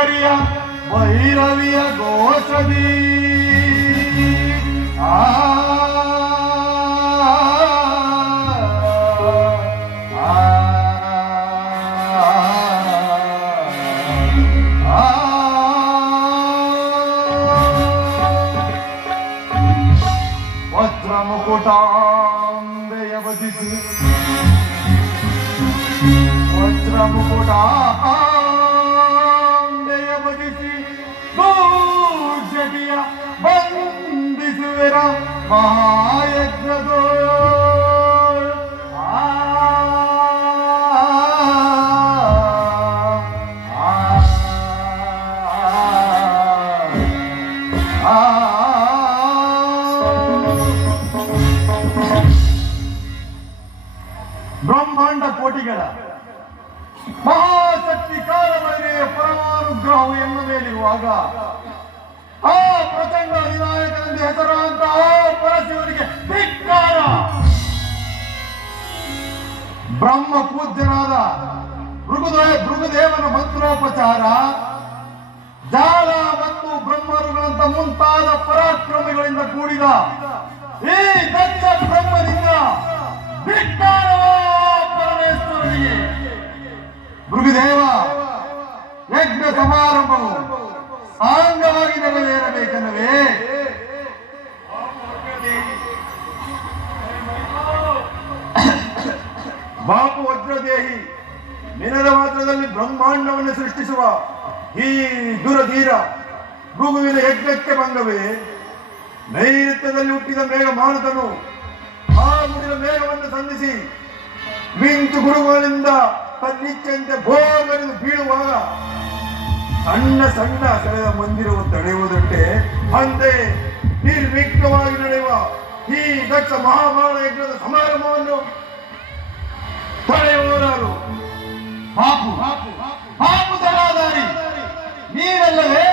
ಕರಿಯ ಭೈರವಿಯ ಘೋಷದಿ ಆ ವಜ್ರ ಮುಕುಟಾಂಬೆಯ ಬದಿಸಿ ವಜ್ರ ಮುಕುಟಾಂಬೆಯ ಬದಿಸಿ ದೂಜಟಿಯ ಬಂಧಿಸುವೆರ ಮಹಾಯಜ್ಞದೋ ಬ್ರಹ್ಮಾಂಡ ಕೋಟಿಗಳ ಮಹಾಶಕ್ತಿ ಕಾಲವರಿಗೆ ಪರಮಾನುಗ್ರಹವು ಎನ್ನ ಮೇಲಿರುವಾಗ ಆ ಪ್ರಚಂಡ ಅಧಿನಾಯಕನೆಂದು ಹೆಸರಾಂತ ಆ ಪರಶಿವನಿಗೆ ಧಿಕ್ಕಾರ. ಬ್ರಹ್ಮ ಪೂಜ್ಯನಾದ ಭೃಗುದೇವನ ಮಂತ್ರೋಪಚಾರ, ಜಾಲ ಮತ್ತು ಬ್ರಹ್ಮರುಗಳಂತ ಮುಂತಾದ ಪರಾಕ್ರಮಿಗಳಿಂದ ಕೂಡಿದ ಈ ದಕ್ಷ ಬ್ರಹ್ಮನಿಂದ ಪರಮೇಶ್ವರನಿಗೆ ಭೃಗುದೇವ ಯಜ್ಞ ಸಮಾರಂಭವು ಸಾಂಗವಾಗಿ ನೆರವೇರಬೇಕಲ್ಲವೇ? ಬಾಪು ವಜ್ರದೇಹಿ, ನಿನದ ಮಾತ್ರದಲ್ಲಿ ಬ್ರಹ್ಮಾಂಡವನ್ನು ಸೃಷ್ಟಿಸುವ ಈ ದುರಧೀರ ಭೃಗುವಿನ ಯಜ್ಞಕ್ಕೆ ಭಂಗವೇ? ನೈಋತ್ಯದಲ್ಲಿ ಹುಟ್ಟಿದ ಮೇಘ ಮಾರುತನು ಆ ಮುಡಿದ ಮೇಘವನ್ನು ಸಂಧಿಸಿ ಮಿಂಚು ಗುರುಗಳಿಂದ ತನ್ನಿಚ್ಚಂತೆ ಭೋಗರಿದು ಬೀಳುವಾಗ ಸಣ್ಣ ಸಣ್ಣ ಸೆಳೆದ ಮಂದಿರವು ತಡೆಯುವುದಂತೆ ಅಂತೆ ನಿರ್ವಿಘ್ನವಾಗಿ ನಡೆಯುವ ಈ ದಕ್ಷ ಮಹಾಮಾನ ಯಜ್ಞದ ಸಮಾರಂಭವನ್ನು ತಡೆಯುವವರು ಪಾಪು ಜಲಾಧಾರಿ ನೀನಲ್ಲವೇ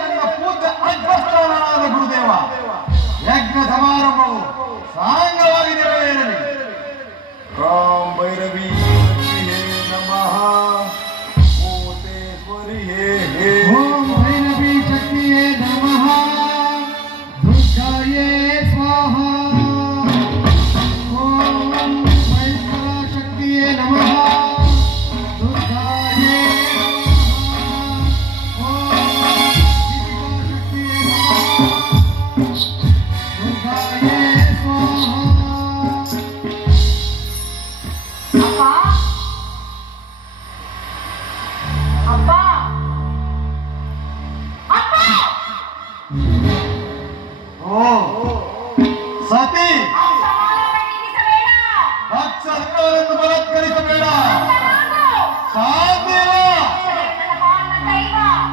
ನನ್ನ ಪೂಜ್ಯ ಅಗ್ರಸ್ಥಾನನಾದ ಗುರುದೇವ. ಯಜ್ಞ ಸಮಾರಂಭವು ಸಾಂಗವಾಗಿ ನೆರವೇರಲಿ. ರಾಮ್ ಭೈರವಿ ನಮಃ. ಓಂ ಭೈರವಿ ಶಕ್ತಿಯೇ ನಮಃ. ದುರ್ಗಾಯೇ ಸ್ವಾಹ. ಓಂ ಮೈತ್ರ ಶಕ್ತಿಯೇ ನಮಃ. ದುರ್ಗಾಯೇ ನಮಃ. ಓಂ ಶಕ್ತಿಯೇ ನಮಃ. ದುರ್ಗಾಯೇ ಸ್ವಾಹ. ಸತಿ ಭಕ್ತರನ್ನು ಬಲತ್ಕರಿಸಬೇಡ. ಸಾಧ್ಯ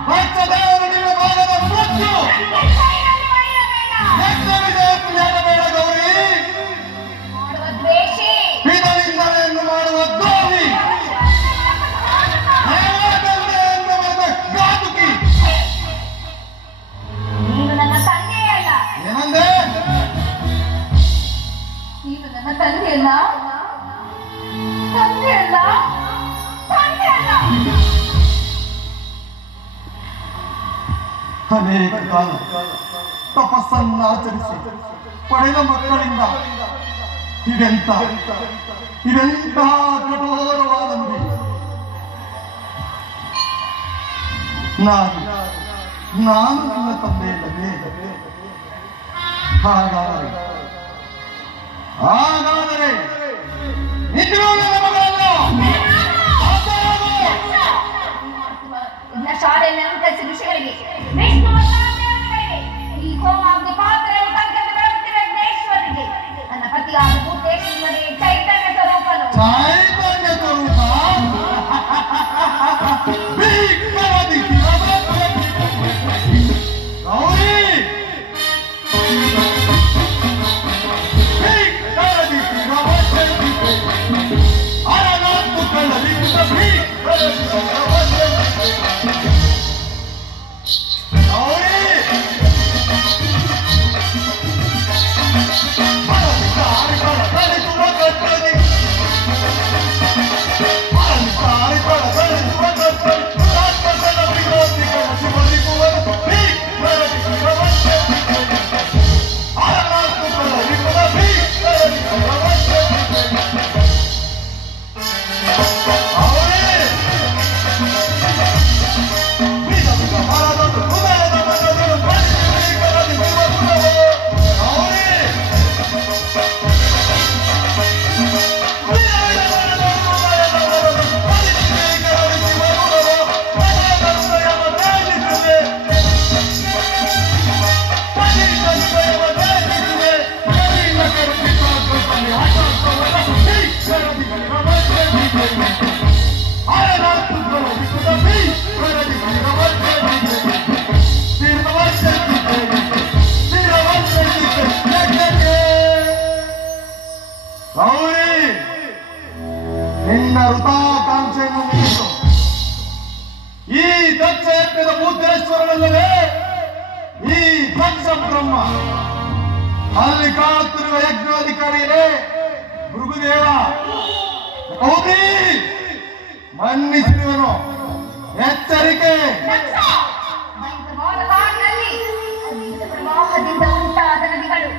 ಭಕ್ತದೇವರು ನಿಮ್ಮ ಭಾಗದ ಮೃತ್ಯು ಬೇಡ ಗೌರಿ. ಪಿತನಿಂದನೆಯನ್ನು ಮಾಡುವ ದ್ರೋಹಿ, ಘಾತುಕಿ. ಏನಂದೆ? ತಂದೆಯಲ್ಲ ಅನೇಕ ಕಾಲ ತಪಸ್ಸನ್ನು ಆಚರಿಸಿ ಪಡೆದ ಮಕ್ಕಳಿಂದ ಇದೆಂತ ಕಠೋರವಾದ ನುಡಿ. ನಾನು ನನ್ನ ತಂದೆಯಲ್ಲವೇ? ಹಾಗಾದರೆ ನಿಜವೂ ನನ್ನ ಮಗಳಲ್ಲ. ಶಾಲೆಯಲ್ಲಿ ಅನುಕರಿಸಿ ಋಷಿಗಳಿಗೆ ಈ ಹೋಮಾಗ್ನಿ ಪಾತ್ರೆಯನ್ನು ಕಲ್ಕಂಡು ಬೆಳಗುತ್ತಿರುವ ವಿಘ್ನೇಶ್ವರಿಗೆ ನನ್ನ ಪತಿಯಾದ ಭೂತೇಶ್ವರಿಗೆ ಚೈತನ್ಯ ಸ್ವರೂಪನು ಯಜ್ಞದ ಭೂತೇಶ್ವರನಲ್ಲವೇ ಈ ದಕ್ಷ ಬ್ರಹ್ಮ. ಅಲ್ಲಿ ಕಾಣುತ್ತಿರುವ ಯಜ್ಞಾಧಿಕಾರಿಯೇ ಭೃಗುದೇವ. ಹೌದಿ ಮನ್ನಿಸಿರುವನು. ಎಚ್ಚರಿಕೆ. ದಕ್ಷ, ಭಯಂಕರವಾದ ಕಾಡಿನಲ್ಲಿ ಅದ್ಭುತ ಪ್ರವಾಹದಿಂದ ಉಂಟಾದ ನದಿಗಳು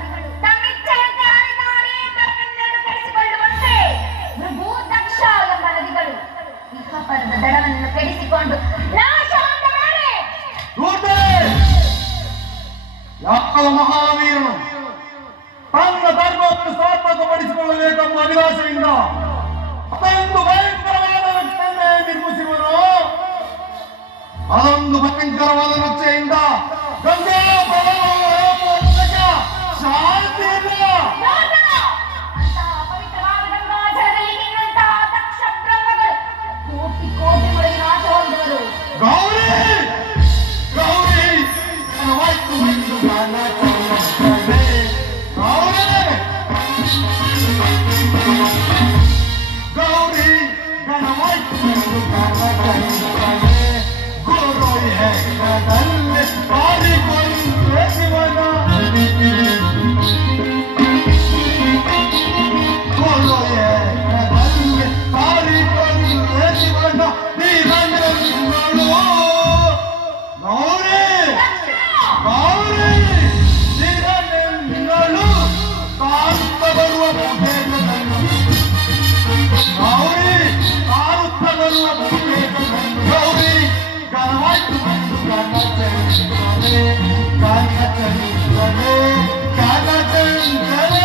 ತಮ್ಮಿಚ್ಛೆಯಂತೆ ಹರಿದಾಡಿ ತಮ್ಮೆಲ್ಲರೂ ಕೆಡಿಸಿಕೊಳ್ಳುವಂತೆ ಭೃಗು ದಕ್ಷ ಎಂಬ ನದಿಗಳು ಇಹಪರದ ದಡವನ್ನು ಕೆಡಿಸಿಕೊಂಡು ನಾಶವಾದ ಮೇಲೆ ದೂತೆ ಯಾವ ಮಹಾವೀರನು ತನ್ನ ಧರ್ಮವನ್ನು ಸಾರ್ಥಕಪಡಿಸಿಕೊಳ್ಳಬೇಕೆಂಬ ಅಭಿಲಾಷೆಯಿಂದ ಅದೊಂದು ಭಯಂಕರವಾದ ರಕ್ಷಣೆ ನಿರ್ಮಿಸಿರುವನು. ಅದೊಂದು ಭಯಂಕರವಾದ ರಕ್ಷೆಯಿಂದ ಗಂಗಾ ಶಾಂತಿ ಇಲ್ಲ. ಅಂತಹ ಪವಿತ್ರವಾದ ಗಂಗಾಜಲದಲ್ಲಿ ನಿಂತಹ ದಕ್ಷ ಬ್ರಹ್ಮಗಳು ಕೋಟಿ ಕೋಟಿ ಮುಳುಗಿ ನಾಶ ಹೊಂದುವರು. ಗೌರಿ ಗೌರಿ ವಸ್ತು ವಸ್ತು ಗಾನ ಚಂದ್ರನೇ. ಗೌರಿ ಗೌರಿ ಗಣವಸ್ತು ಗಾನ ಚಂದ್ರನೇ. ಗುರು ಹೆಗದಲ್ಲಿ ಕಾಡಿಕೊಳ್ಳುವೆ ಶಿವನ. ಗುರು ಹೆಗದಲ್ಲಿ ಕಾಡಿಕೊಳ್ಳುವೆ ಶಿವನ. ನೀರನ್ನು ಗೌರಿ ಗೌರಿ ನೀರನ್ನು ಕಾರುತ್ತ ಬರುವ ಭೂತೇಶನನ್ನು. ಗೌರಿ ಕಾರುತ್ತ ಬರುವ ಭೂತೇಶನನ್ನು. ಗೌರಿ ಗಣವಾಯ್ತು ಬಂದು ಗಣಚಂದ್ರನೇ ಗಣಚಂದ್ರನೇ ಗಣಚಂದ್ರನೇ.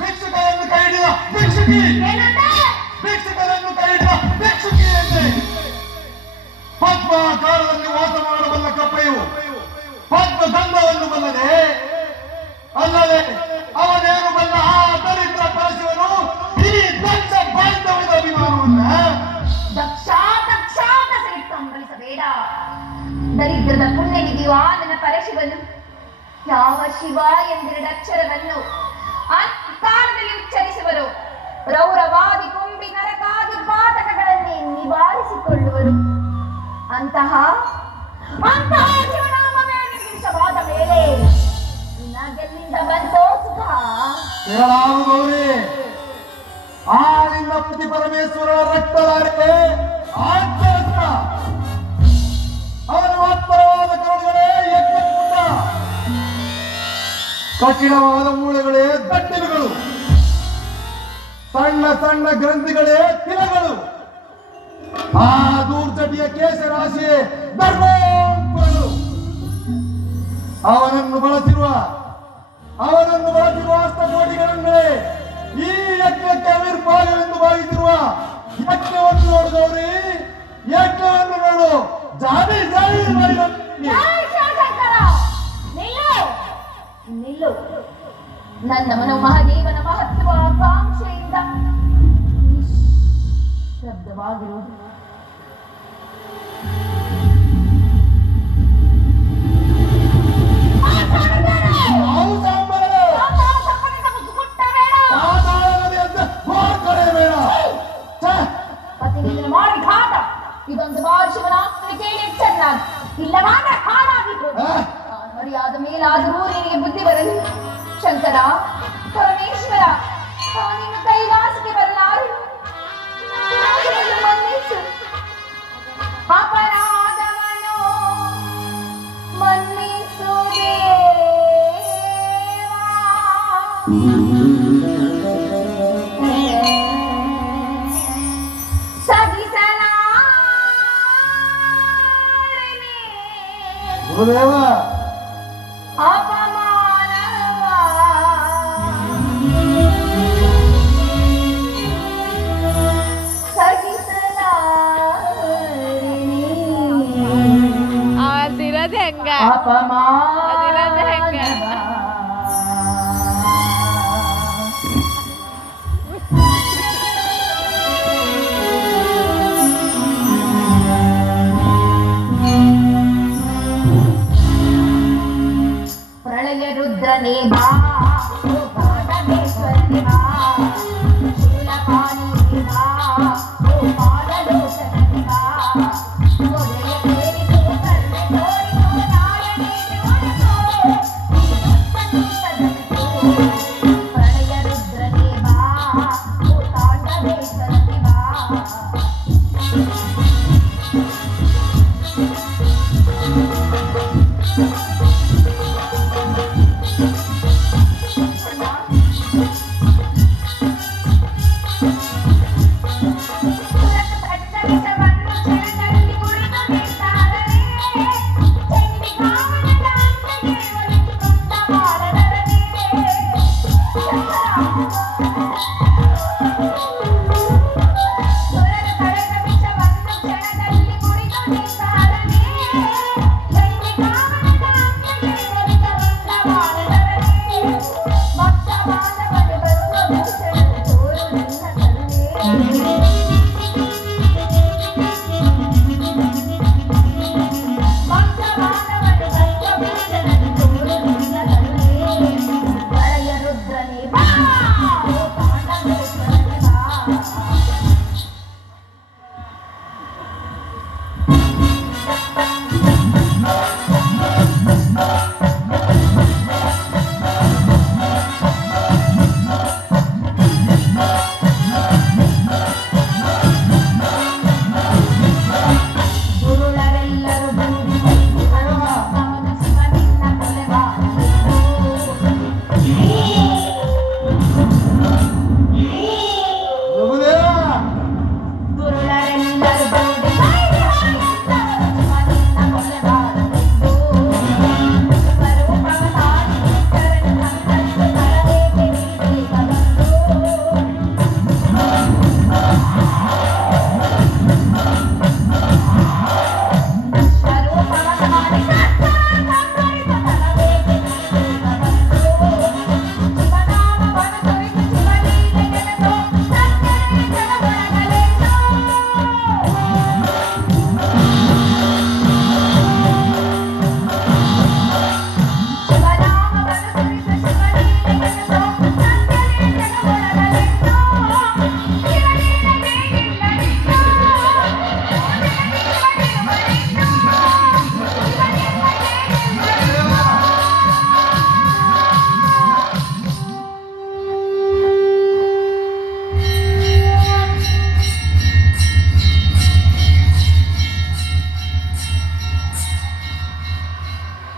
ಭಿಕ್ಷುಕರನ್ನು ಕೈ ಹಿಡಿದ ಭಿಕ್ಷುಕಿ. ಭಿಕ್ಷುಕರನ್ನು ಕೈ ಹಿಡಿದ ಭಿಕ್ಷುಕಿ ಎಂದೆ. ಪದ್ಮಾಕಾರದಲ್ಲಿ ವಾಸ ಮಾಡಬಲ್ಲ ಕಪ್ಪೆಯು ಪದ್ಮಗಂಧವನ್ನು ಬಲ್ಲದೆ ಅಲ್ಲದೆ ಅವನೇನು ಬಲ್ಲ ಆ ದರಿದ್ರ ಪರಶಿವನು ಈ ದಕ್ಷ ಬಾಂಧವ್ಯದ ಅಭಿಮಾನವನ್ನ ದಕ್ಷ ದಕ್ಷ ದಸರಿ ಸಂಭವಿಸಬೇಡ. ದರಿದ್ರದ ಪುಣ್ಯನಿಧಿಯು ನನ್ನ ಪರಶಿವನು ಯಾವ ಶಿವ ಎಂದೆರಡಕ್ಷರವನ್ನು ಕಾಲದಲ್ಲಿ ಉಚ್ಚರಿಸುವರು. ರೌರವಾದಿ ಕುಂಬಿ ನರಕಾದಿ ಪಾತಕಗಳನ್ನೇ ನಿವಾರಿಸಿಕೊಳ್ಳುವರು. ಅಂತಹ ಶಿವನಾಮವೇ ನಿರ್ಮಿಸವಾದ ಮೇಲೆ ನಿನಗೆಲ್ಲಿಂದ ಬಂತೋ ಸುಖ? ಹೇಳಲಾವು ಗೌರಿ. ಆ ನಿನ್ನ ಪತಿ ಪರಮೇಶ್ವರನ ರಕ್ತಧಾರೆ ಆಚರಿಸ. ಅವನ ಮಾತ್ರವಾದ ಕರುಣೆಗಳೇ ಯಜ್ಞಕುಂಡ. ಕಠಿಣವಾದ ಮೂಳೆಗಳೇ ಗಟ್ಟಿಲುಗಳು. ಸಣ್ಣ ಸಣ್ಣ ಗ್ರಂಥಿಗಳೇ ತಿಲಗಳು. ಆ ದೂರ್ಜಟಿಯ ಕೇಶರಾಶಿಯೇ ಧರ್ಮೋಂಕುರಗಳು. ಅವನನ್ನು ಬಳಸಿರುವ ಅಷ್ಟಕೋಟಿಗಳನ್ನೇ ಈ ಯಜ್ಞಕ್ಕೆ ಅವಿರ್ಭಾಗವೆಂದು ಭಾವಿಸಿರುವ ಯಜ್ಞವನ್ನು ನೋಡು ಗೌರಿ. ಯಜ್ಞವನ್ನು ನೋಡು. ಜಾರಿ ಜಾರಿ ಮಾಡಿ ನಿಲ್ಲು. ನನ್ನ ಮಹಾದೇವನ ಮಹತ್ವಾಕಾಂಕ್ಷೆಯಿಂದ ನಿಶ್ಶಬ್ದವಾಗಿರುವುದು. ಮಾಡಿ ಘಾತ ಇದೊಂದು ವಾರ್ಷಿಕನ ಕೇಳಿ ಚೆನ್ನಾಗಿ ಇಲ್ಲವಾದ್ರೆ ಹಾಳಾಗಿತ್ತು. ಮರ್ಯಾದ ಮೇಲಾದರೂ ನಿನಗೆ ಬುದ್ಧಿ ಬರಲಿ. ಶಂಕರ ಪರಮೇಶ್ವರ ನಿನ್ನ ಕೈಲಾಸಕ್ಕೆ ಬರಲಾರೆ. ಮನ್ನಿಸು. ಅಪರಾಧವನ್ನು ಗುರುದೇವ ಅಪಮಾನವಾ ಸಹಿಸಲಾರಿಣಿ. ಅದಿರೋದು ಹೆಂಗ ಅದಿರೋದು ಹೆಂಗ ಪ್ರಳಯ ರುದ್ರನೇ ಬಾ ಗೋಪಾಲನೇಶ್ವರನೇ ಬಾ ಶೂಲಪಾಣಿನೇ ಬಾ ಗೋಪಾಲಲೋಚನನೇ ಬಾ ಒಡೆಯ ಕೇಳಿಸು ಕರ್ಣೆ ತೋರಿಸು ನಾಯಕನೇ ತೋರಿಸು ಪ್ರಳಯ ರುದ್ರನೇ ಬಾ ಗೋಪಾಲನೇಶ್ವರನೇ ಬಾ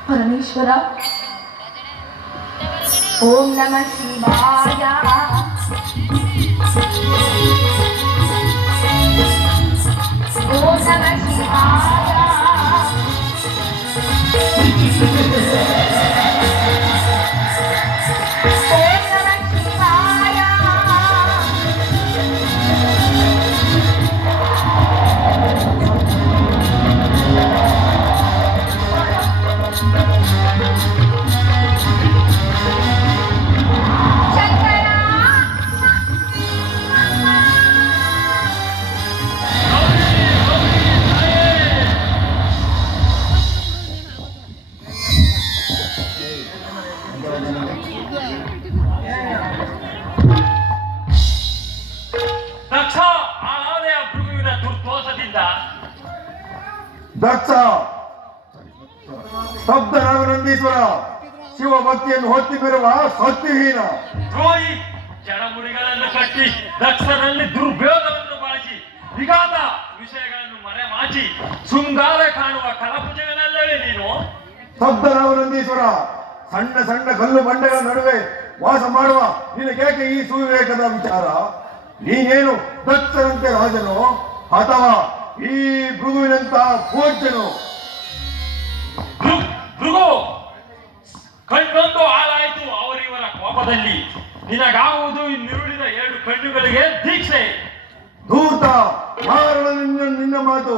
ಪರಮೇಶ್ವರ ಓಂ ನಮಃ ಶಿವಾಯ ಓಂ ನಮಃ ಶಿವಾಯ ಓಂ ನಮಃ ಶಿವಾಯ ಶಂಕರ ದಕ್ಷ ಆಲಾದೆಯ ಭೃಗುವಿನ ದುರ್ದೋಷದಿಂದ ದಕ್ಷ ಸ್ತಬ್ಧನಾಗನಂದೀಶ್ವರ ಶಿವಭಕ್ತಿಯನ್ನು ಹೊತ್ತಿಬಿರುವ ಸತ್ಯಹೀನ ದ್ರೋಹಿ ಜಡಮುಡಿಗಳನ್ನು ಕಟ್ಟಿ ದಕ್ಷರಲ್ಲಿ ದುರ್ಭೇದವನ್ನು ಬಳಸಿ ವಿಘಾತ ವಿಷಯಗಳನ್ನು ಮರೆಮಾಚಿ ಶೃಂಗಾರ ಕಾಣುವ ಕಲಪುಜವನಲ್ಲವೇ ನೀನು? ಸ್ತಬ್ಧನಾಗನಂದೀಶ್ವರ ಸಣ್ಣ ಸಣ್ಣ ಕಲ್ಲು ಬಂಡೆಗಳ ನಡುವೆ ವಾಸ ಮಾಡುವ ನಿನಗೇಕೆ ಈ ಸುವಿವೇಕದ ವಿಚಾರ? ನೀನೇನು ದಕ್ಷರಂತೆ ರಾಜನು ಅಥವಾ ಈ ಭೃಗುವಿನಂತ ಪೂಜ್ಯನು? ಭೃಗು ಆದಲ್ಲಿ ನಿನಗಾಗುವುದು ಇನ್ನುಳಿದ 2 ಕಣ್ಣುಗಳಿಗೆ ದೀಕ್ಷೆ. ಧೂರ್ತ ಮಾರಣ ನಿನ್ನ ಮಾತು,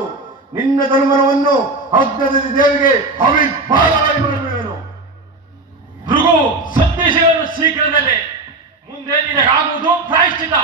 ನಿನ್ನ ಧರ್ಮವನ್ನು ಅಗ್ನದಿ ದೇವಿಗೆ ಅವಿಭಾಗವಾಗಿ ಬರಬೇನು. ಭೃಗು ಸಂದೇಶವನ್ನು ಶೀಘ್ರದಲ್ಲೇ ಮುಂದೆ ನಿನಗಾಗುವುದು ಪ್ರಾಯಶ್ಚಿತ.